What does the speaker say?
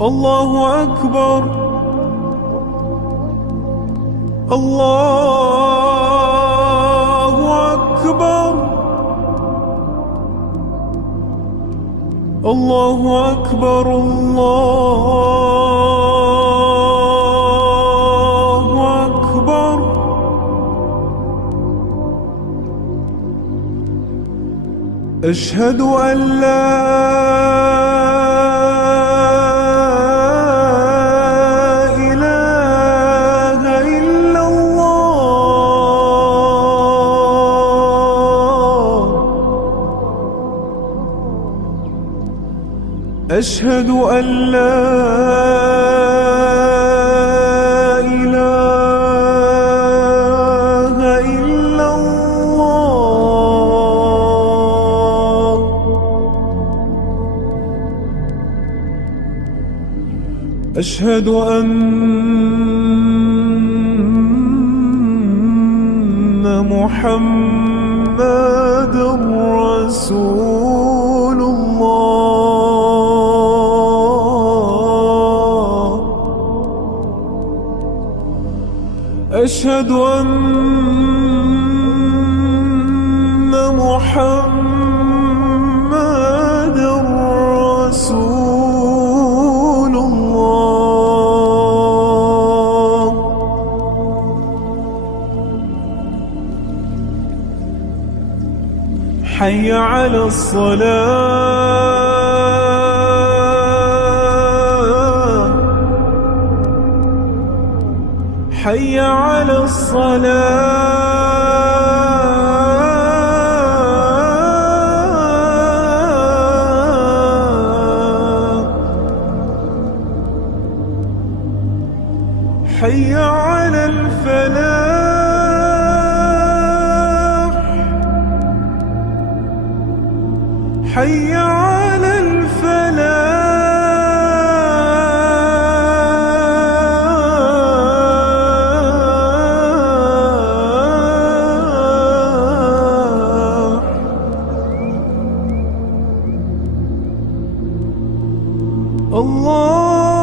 الله أكبر. الله أكبر. الله أكبر. الله أكبر. أشهد أن لا أشهد أن لا إله إلا الله. أشهد أن محمدًا رسول الله. أشهد أن محمدًا رسول الله. حي على الصلاة. حي على الصلاة. حي على الفلاح. حي على الفلاح. الله